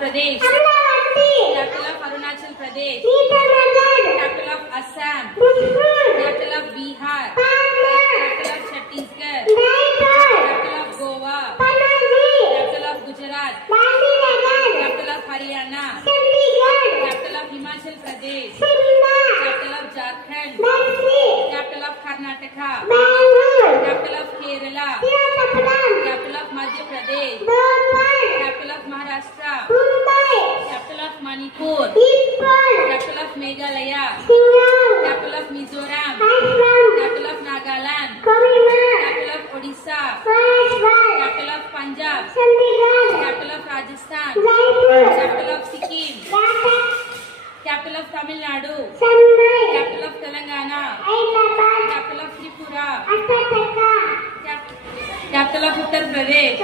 Pradesh, capital of Arunachal Pradesh, capital of Assam, capital of Bihar, capital of Chhattisgarh, capital of Goa, capital of Gujarat, capital of Haryana, capital of Himachal Pradesh, capital of Jharkhand, capital of Karnataka, capital of Kerala, capital of Madhya Pradesh, capital of Maharashtra, capital of Manipur, capital of Meghalaya, capital of Mizoram, capital of Nagaland, capital of Odisha, capital of Punjab, capital of Rajasthan, capital of Sikkim, capital of Tamil Nadu, capital of Telangana, capital of Tripura, capital of Uttar Pradesh,